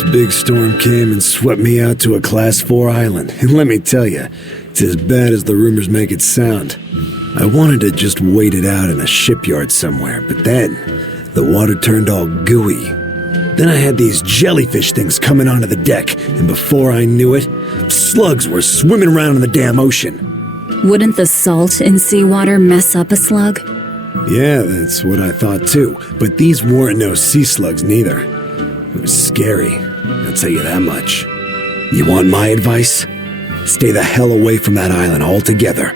This big storm came and swept me out to a Class 4 island, and let me tell you, it's as bad as the rumors make it sound. I wanted to just wait it out in a shipyard somewhere, but then the water turned all gooey. Then I had these jellyfish things coming onto the deck, and before I knew it, slugs were swimming around in the damn ocean. Wouldn't the salt in seawater mess up a slug? Yeah, that's what I thought too, but these weren't no sea slugs neither. It was scary, I'll tell you that much. You want my advice? Stay the hell away from that island altogether.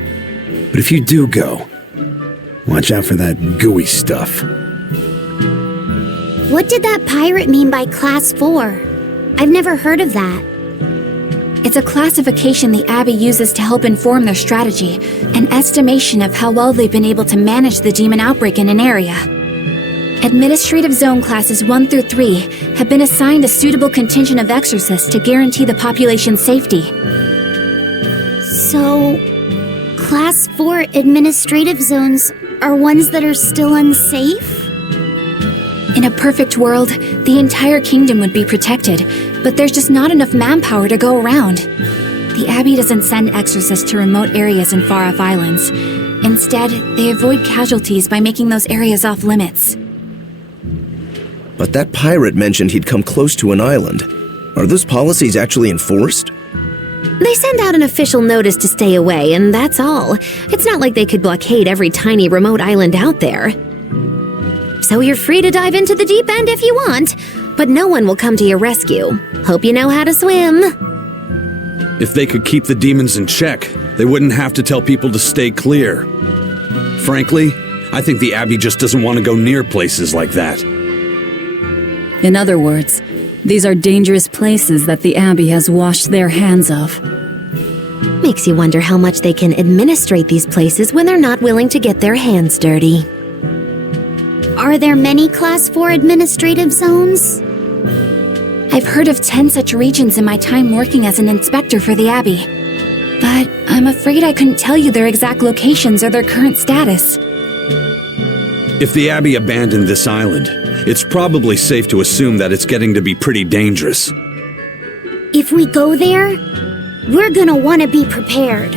But if you do go, watch out for that gooey stuff. What did that pirate mean by Class 4? I've never heard of that. It's a classification the Abbey uses to help inform their strategy, an estimation of how well they've been able to manage the demon outbreak in an area. Administrative Zone Classes 1 through 3 have been assigned a suitable contingent of exorcists to guarantee the population's safety. So, Class 4 administrative zones are ones that are still unsafe? In a perfect world, the entire kingdom would be protected, but there's just not enough manpower to go around. The Abbey doesn't send exorcists to remote areas and far-off islands. Instead, they avoid casualties by making those areas off-limits. But that pirate mentioned he'd come close to an island. Are those policies actually enforced? They send out an official notice to stay away, and that's all. It's not like they could blockade every tiny remote island out there. So you're free to dive into the deep end if you want, but no one will come to your rescue. Hope you know how to swim. If they could keep the demons in check, they wouldn't have to tell people to stay clear. Frankly, I think the Abbey just doesn't want to go near places like that. In other words, these are dangerous places that the Abbey has washed their hands of. Makes you wonder how much they can administrate these places when they're not willing to get their hands dirty. Are there many Class 4 administrative zones? I've heard of 10 such regions in my time working as an inspector for the Abbey. But I'm afraid I couldn't tell you their exact locations or their current status. If the Abbey abandoned this island, it's probably safe to assume that it's getting to be pretty dangerous. If we go there, we're gonna want to be prepared.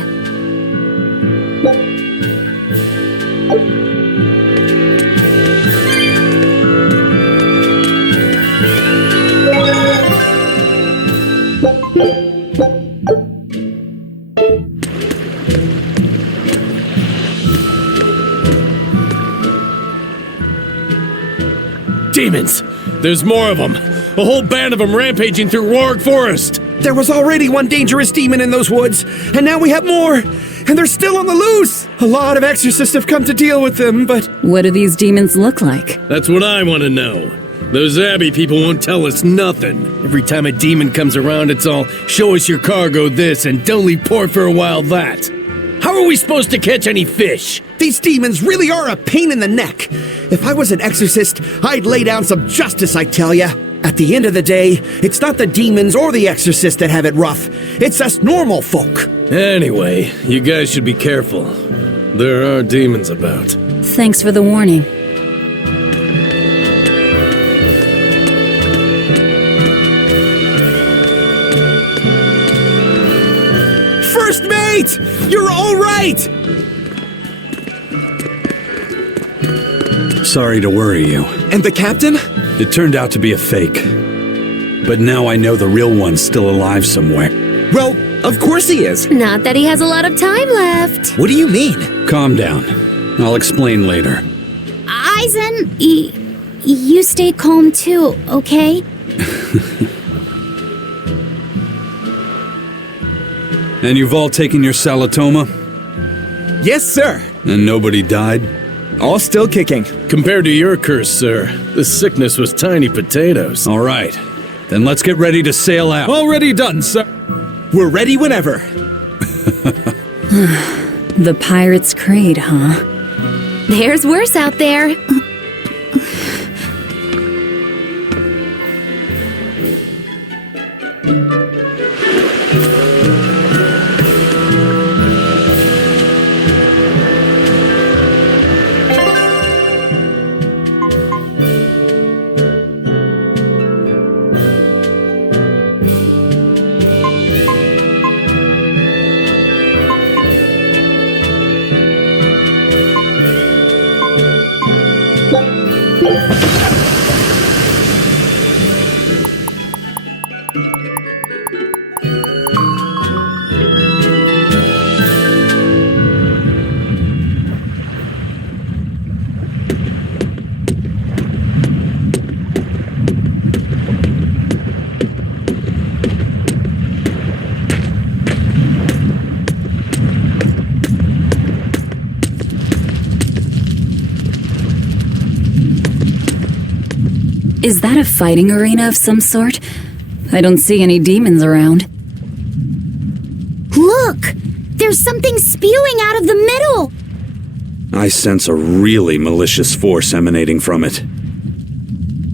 Demons! There's more of them! A whole band of them rampaging through Roarg Forest! There was already one dangerous demon in those woods, and now we have more! And they're still on the loose! A lot of exorcists have come to deal with them, but... What do these demons look like? That's what I want to know. Those Abbey people won't tell us nothing. Every time a demon comes around, it's all, show us your cargo this, and don't leave port for a while that. How are we supposed to catch any fish? These demons really are a pain in the neck. If I was an exorcist, I'd lay down some justice, I tell ya. At the end of the day, it's not the demons or the exorcists that have it rough. It's us normal folk. Anyway, you guys should be careful. There are demons about. Thanks for the warning. First mate! You're all right! Sorry to worry you. And the captain? It turned out to be a fake. But now I know the real one's still alive somewhere. Well, of course he is. Not that he has a lot of time left. What do you mean? Calm down. I'll explain later. Aizen, you stay calm too, okay? And you've all taken your Salatoma? Yes, sir. And nobody died? All still kicking. Compared to your curse, sir, this sickness was tiny potatoes. All right. Then let's get ready to sail out. Already done, sir. We're ready whenever. The Pirate's Creed, huh? There's worse out there. Is that a fighting arena of some sort? I don't see any demons around. Look! There's something spewing out of the middle! I sense a really malicious force emanating from it.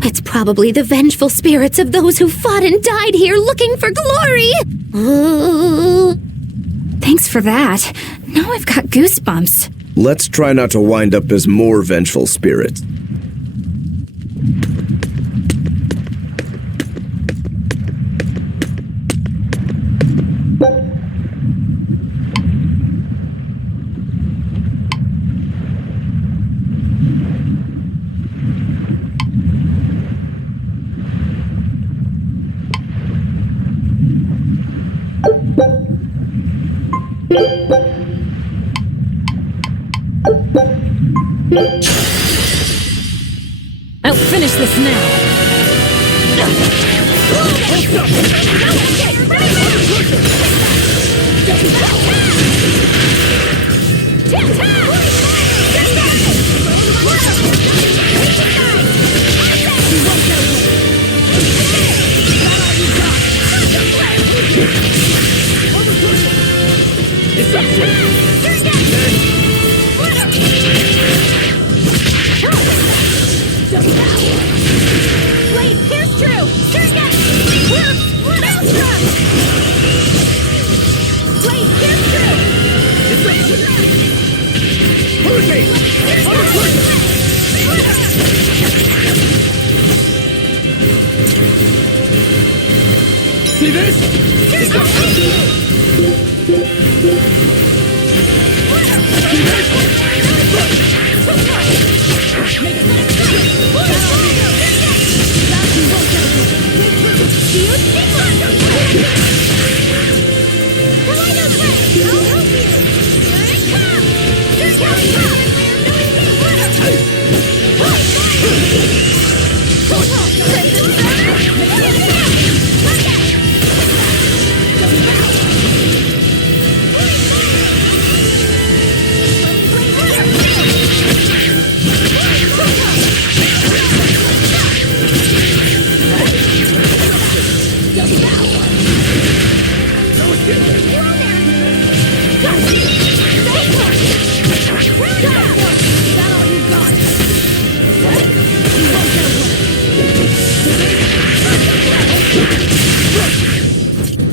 It's probably the vengeful spirits of those who fought and died here looking for glory! Thanks for that. Now I've got goosebumps. Let's try not to wind up as more vengeful spirits. I'll finish this now. Wait, here's true! Wait, here's true! See this?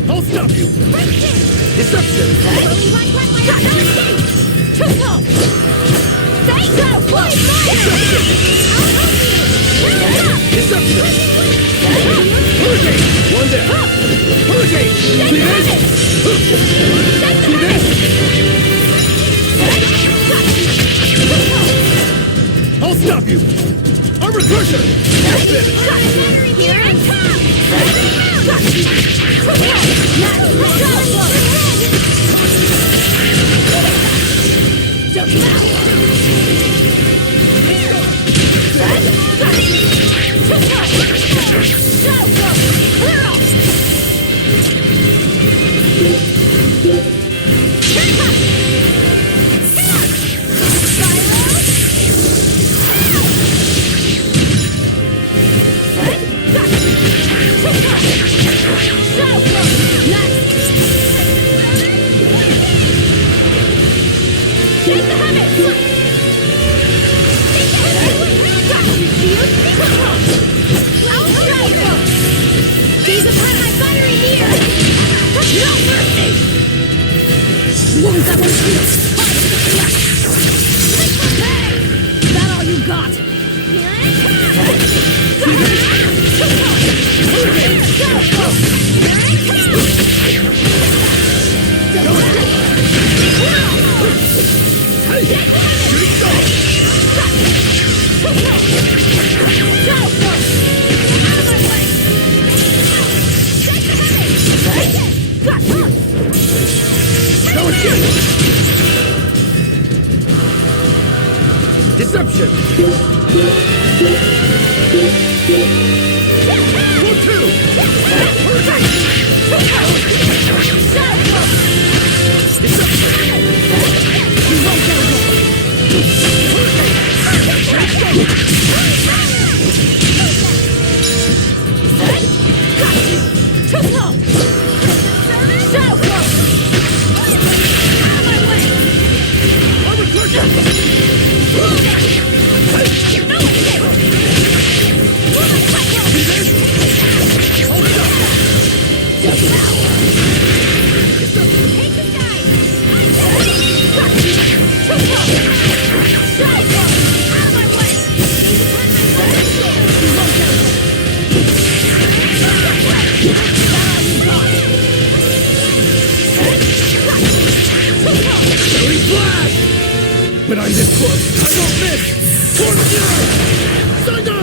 I'll stop you! Deception! Deception! Hurricane! One down! Hurricane! See this? See this? I'll stop you! Armor crusher! That's it! Here it comes! Shooting star! Deception! When I'm this close, I don't miss! For the Thunder!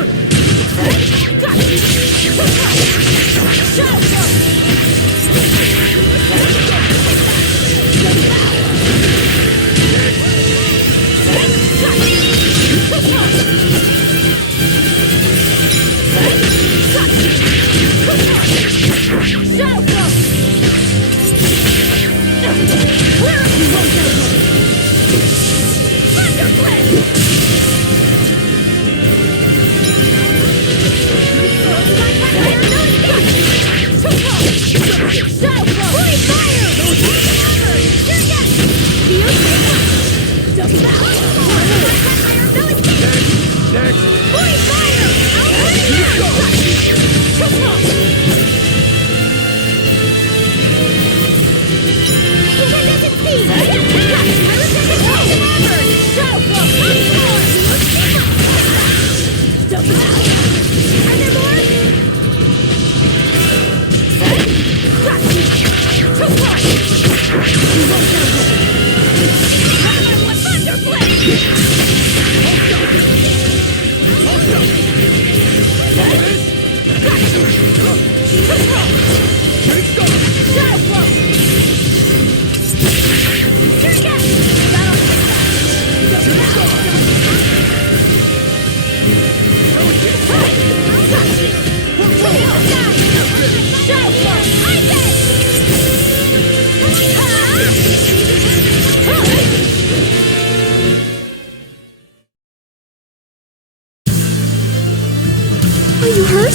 Are you hurt?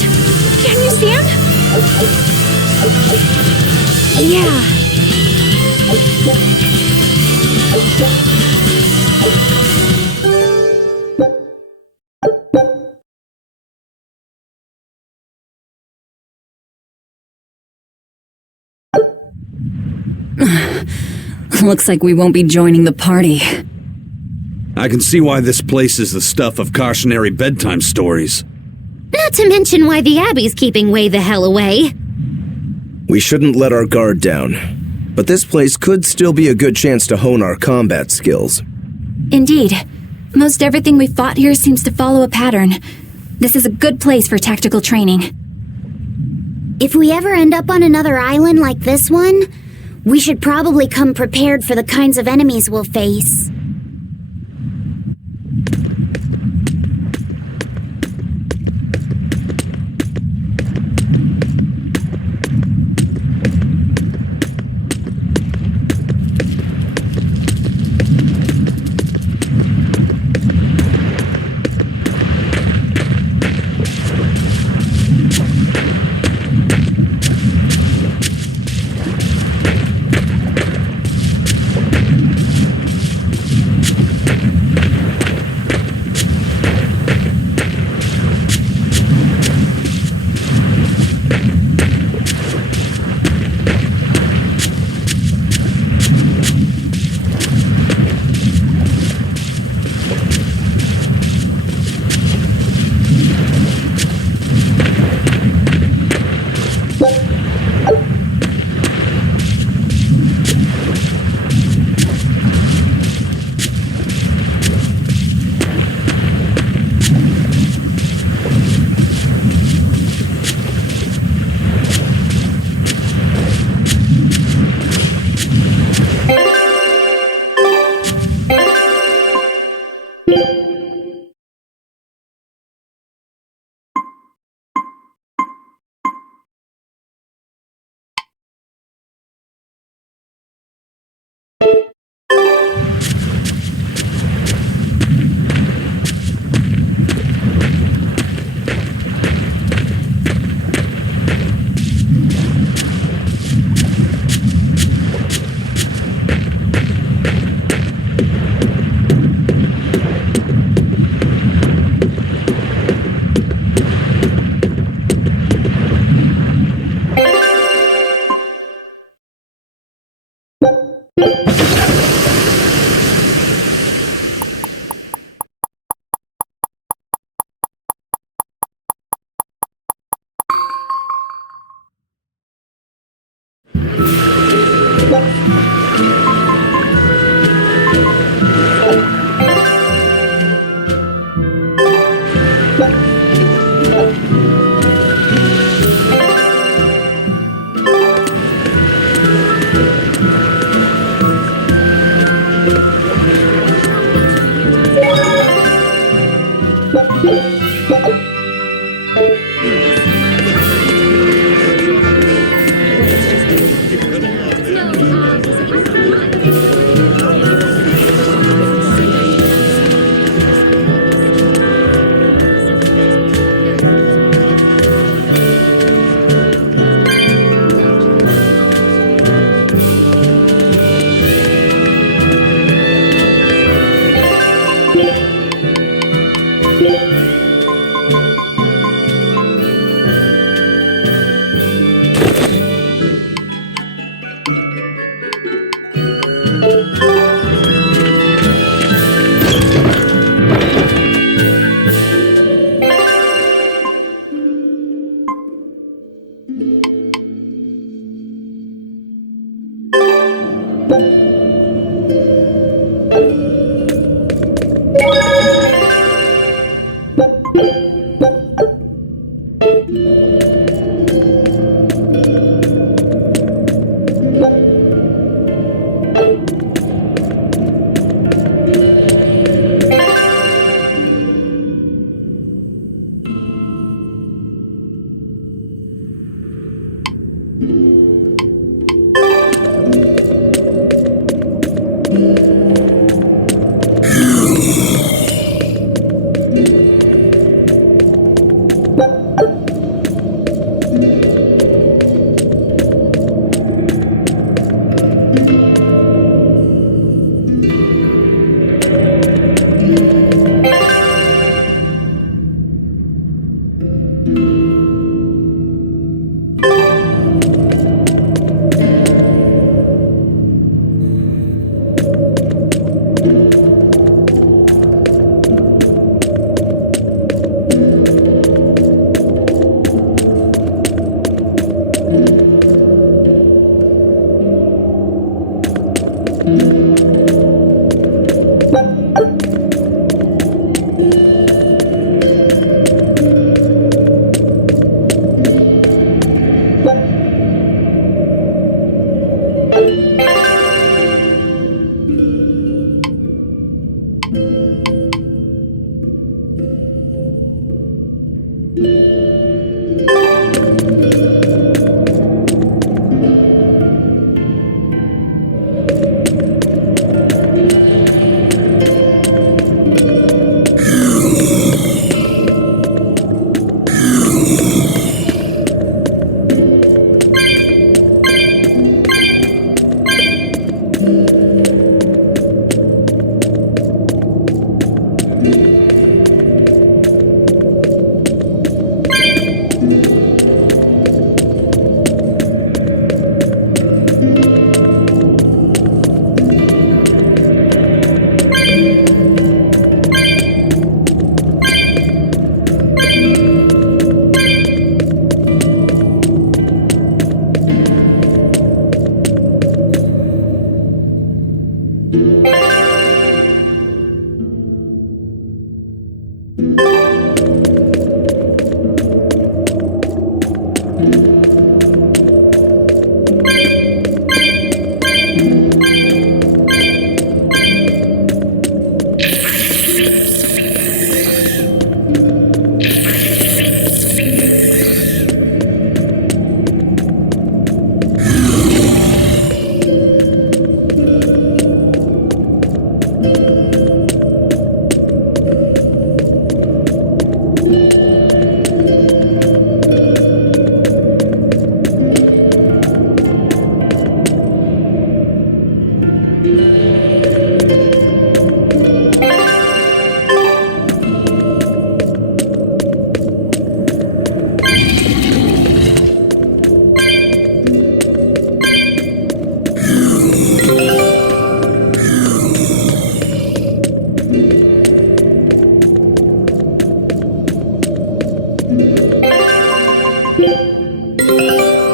Can you stand? Yeah. Looks like we won't be joining the party. I can see why this place is the stuff of cautionary bedtime stories. Not to mention why the Abbey's keeping way the hell away. We shouldn't let our guard down. But this place could still be a good chance to hone our combat skills. Indeed. Most everything we fought here seems to follow a pattern. This is a good place for tactical training. If we ever end up on another island like this one, we should probably come prepared for the kinds of enemies we'll face.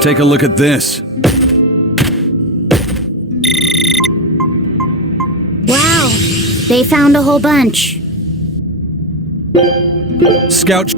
Take a look at this. Wow, they found a whole bunch. Scout.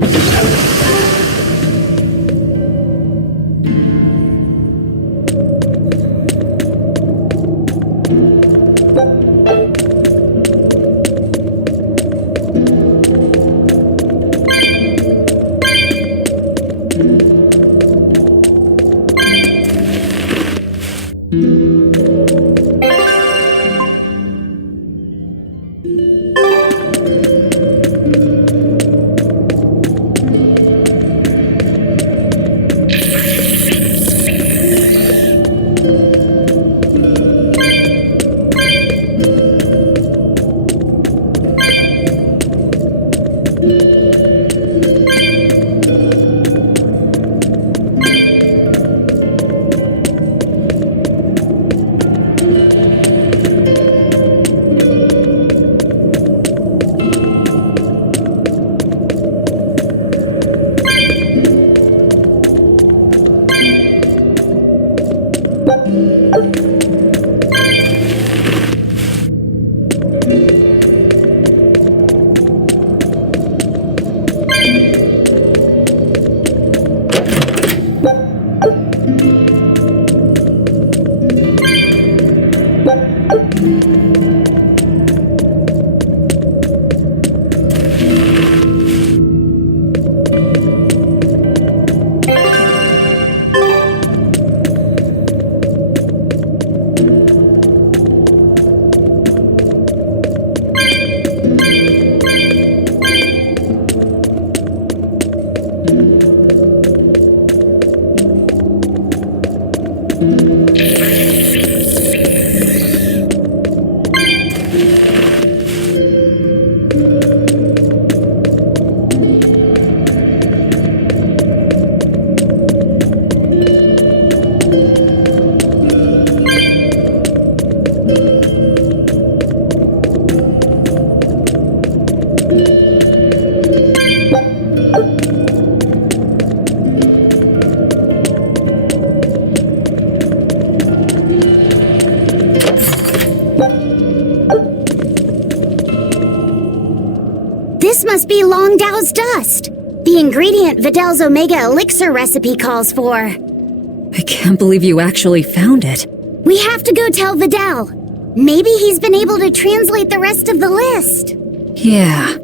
This must be Long Dao's dust. The ingredient Vidal's Omega Elixir recipe calls for. I can't believe you actually found it. We have to go tell Vidal. Maybe he's been able to translate the rest of the list. Yeah.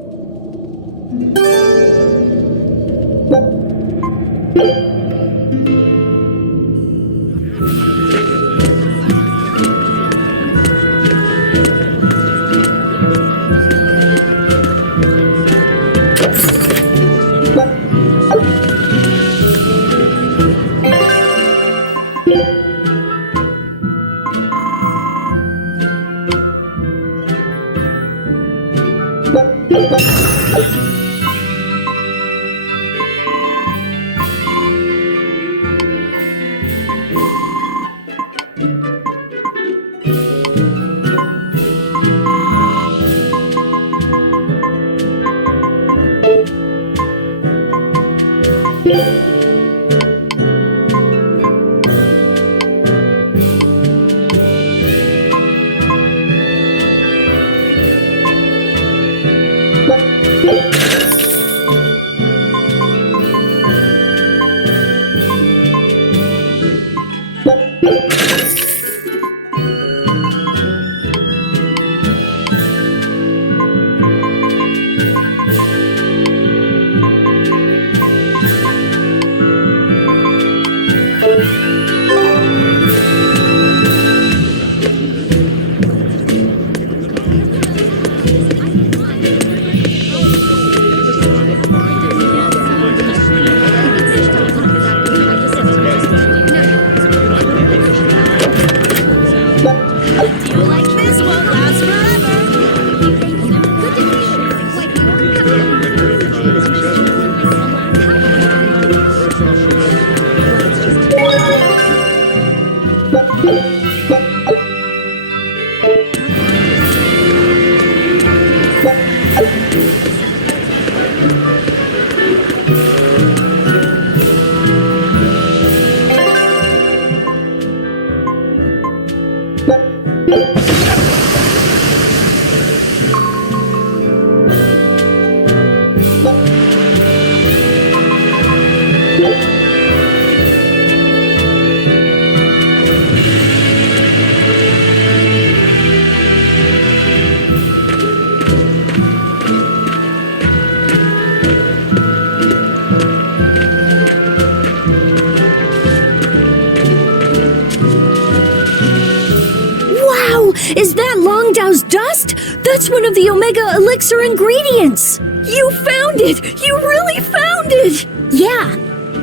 Is that Long Dao's dust? That's one of the Omega Elixir ingredients! You found it! You really found it! Yeah,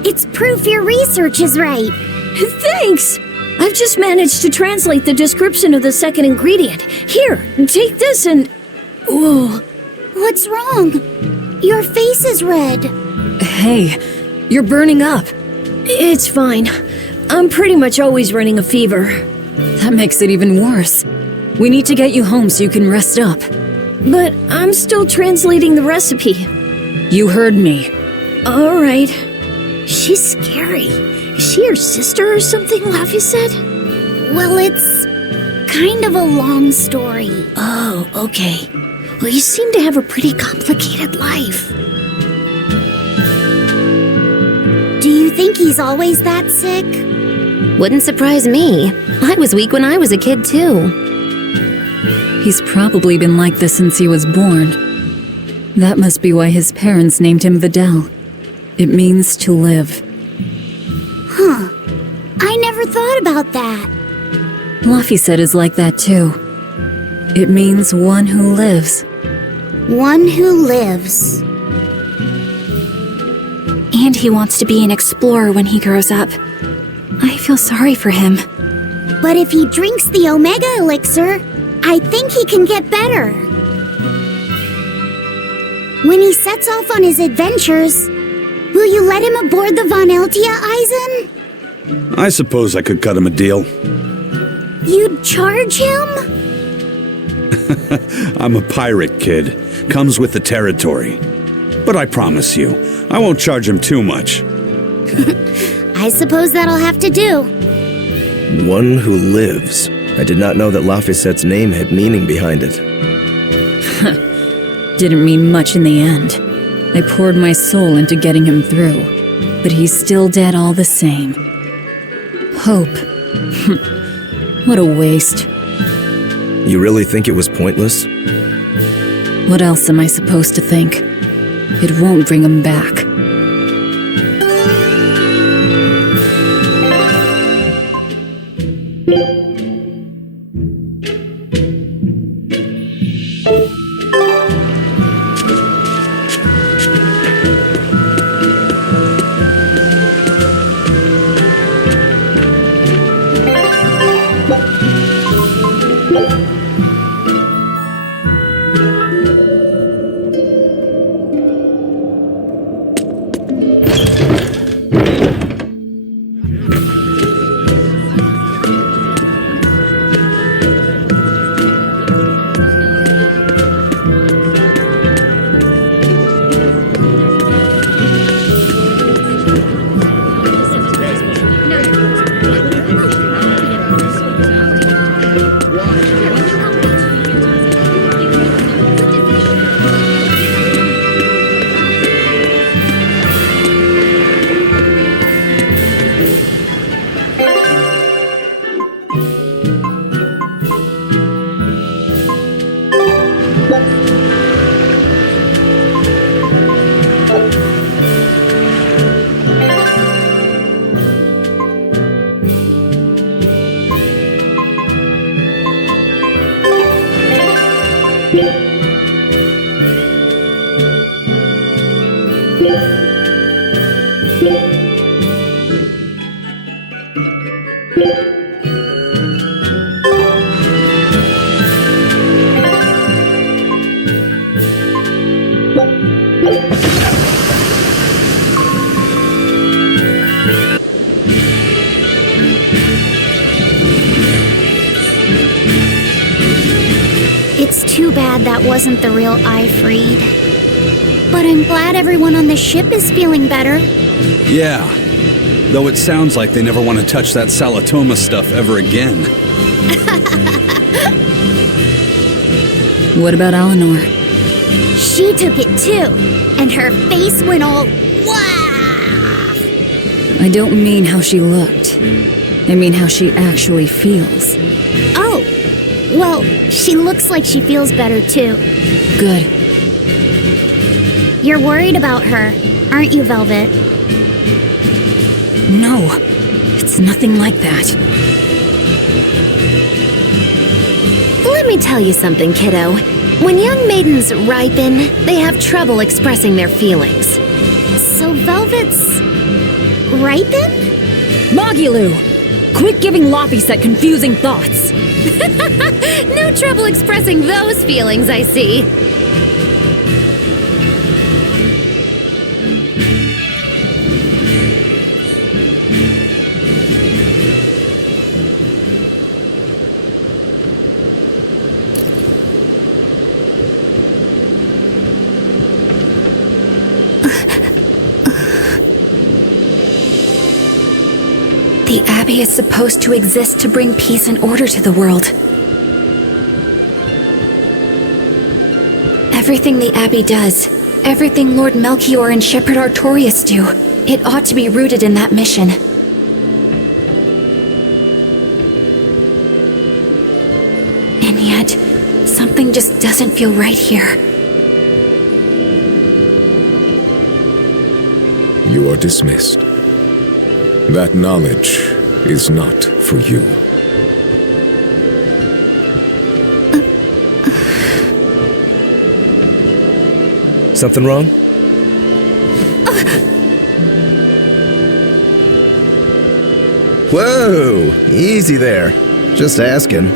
it's proof your research is right. Thanks! I've just managed to translate the description of the second ingredient. Here, take this and... Whoa. What's wrong? Your face is red. Hey, you're burning up. It's fine. I'm pretty much always running a fever. That makes it even worse. We need to get you home so you can rest up. But I'm still translating the recipe. You heard me. All right. She's scary. Is she your sister or something, Laffy said? Well, it's kind of a long story. Oh, okay. Well, you seem to have a pretty complicated life. Do you think he's always that sick? Wouldn't surprise me. I was weak when I was a kid, too. He's probably been like this since he was born. That must be why his parents named him Vidal. It means to live. Huh. I never thought about that. Laffy said is like that too. It means one who lives. One who lives. And he wants to be an explorer when he grows up. I feel sorry for him. But if he drinks the Omega Elixir, I think he can get better. When he sets off on his adventures, will you let him aboard the Von Eltia, Eisen? I suppose I could cut him a deal. You'd charge him? I'm a pirate, kid. Comes with the territory. But I promise you, I won't charge him too much. I suppose that'll have to do. One who lives. I did not know that Lafisette's name had meaning behind it. didn't mean much in the end. I poured my soul into getting him through, but he's still dead all the same. Hope. What a waste. You really think it was pointless? What else am I supposed to think? It won't bring him back. It's too bad that wasn't the real Ifreed. But I'm glad everyone on the ship is feeling better. Yeah. Though it sounds like they never want to touch that Salatoma stuff ever again. What about Eleanor? She took it too, and her face went all wah! I don't mean how she looked. I mean how she actually feels. Oh, well, she looks like she feels better too. Good. You're worried about her, aren't you, Velvet? No, it's nothing like that. Let me tell you something, kiddo. When young maidens ripen, they have trouble expressing their feelings. So Velvet's ripen? Mogulu! Quit giving Laphicet confusing thoughts! No trouble expressing those feelings, I see. The Abbey is supposed to exist to bring peace and order to the world. Everything the Abbey does, everything Lord Melchior and Shepherd Artorias do, it ought to be rooted in that mission. And yet, something just doesn't feel right here. You are dismissed. That knowledge is not for you. Something wrong? Whoa! Easy there. Just asking.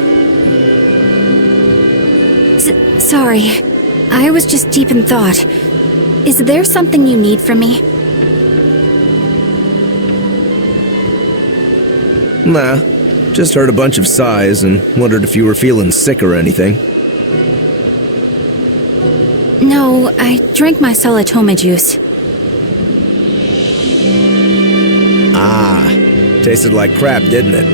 Sorry. I was just deep in thought. Is there something you need from me? Nah. Just heard a bunch of sighs and wondered if you were feeling sick or anything. No, I drank my Salatoma juice. Ah. Tasted like crap, didn't it?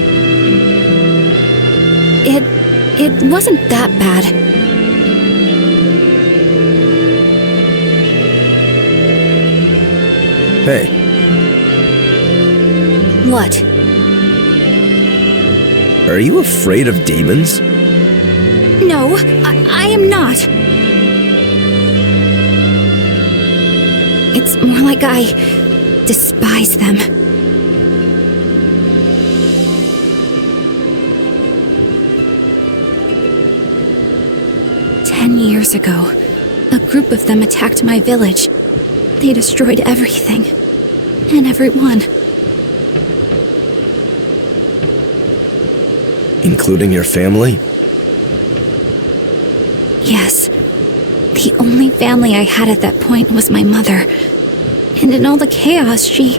It wasn't that bad. Hey, What? are you afraid of demons? No, I am not. It's more like I despise them. Years ago, a group of them attacked my village. They destroyed everything and everyone. Including your family? Yes. The only family I had at that point was my mother. And in all the chaos, she...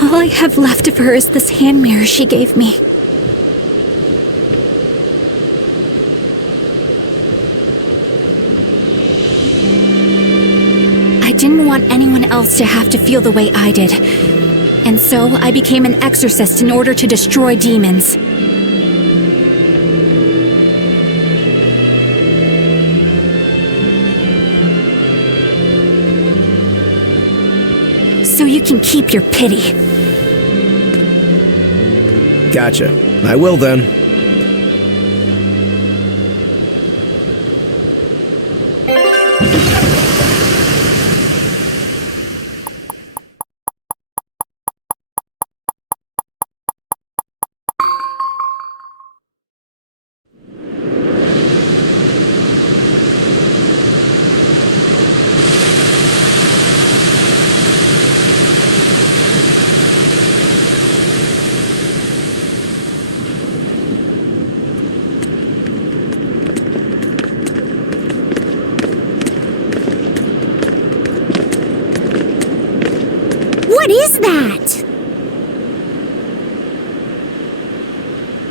All I have left of her is this hand mirror she gave me. I didn't want anyone else to have to feel the way I did. And so I became an exorcist in order to destroy demons. So you can keep your pity. Gotcha. I will then. What is that?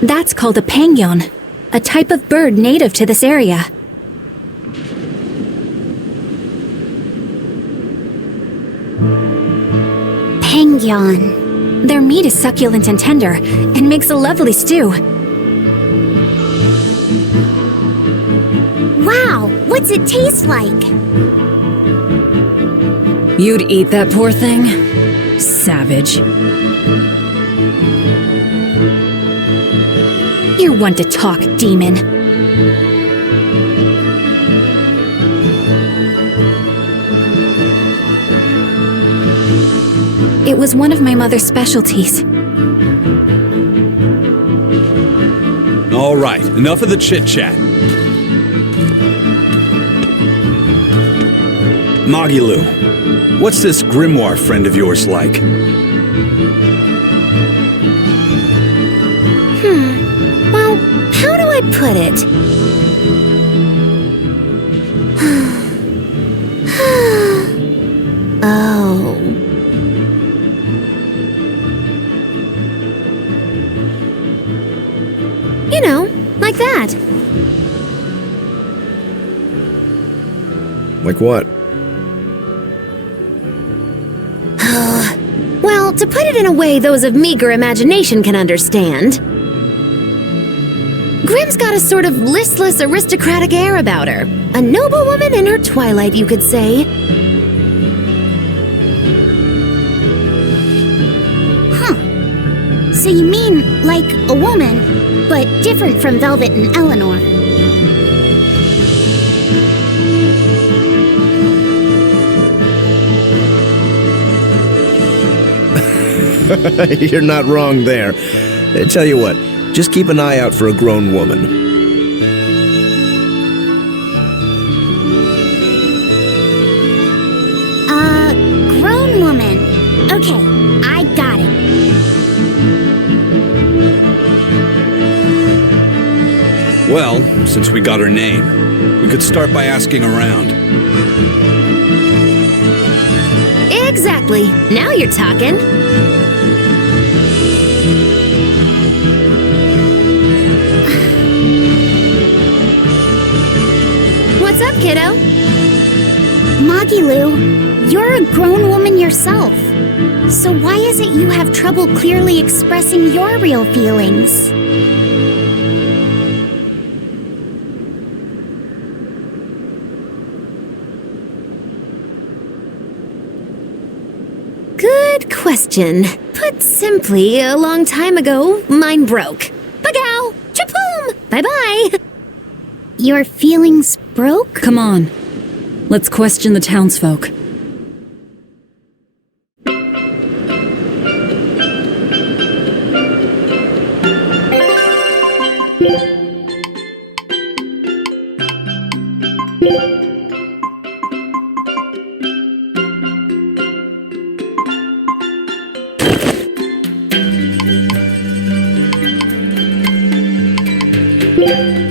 That's called a pangyon, a type of bird native to this area. Pangyon. Their meat is succulent and tender, and makes a lovely stew. Wow, what's it taste like? You'd eat that poor thing? Savage. You're one to talk, demon. It was one of my mother's specialties. All right, enough of the chit-chat. Magilu, what's this grimoire friend of yours like? Well, how do I put it? Oh. You know, like that. Like what? Well, to put it in a way those of meager imagination can understand, Grimm's got a sort of listless, aristocratic air about her. A noble woman in her twilight, you could say. Huh. So you mean like a woman, but different from Velvet and Eleanor. You're not wrong there. Tell you what, just keep an eye out for a grown woman. Grown woman. Okay, I got it. Well, since we got her name, we could start by asking around. Exactly. Now you're talking. What's up, kiddo? Magilu, you're a grown woman yourself. So why is it you have trouble clearly expressing your real feelings? question. Put simply, a long time ago, mine broke. Bagow! Chapoom! Bye-bye! Your feelings broke? Come on. Let's question the townsfolk. Yeah.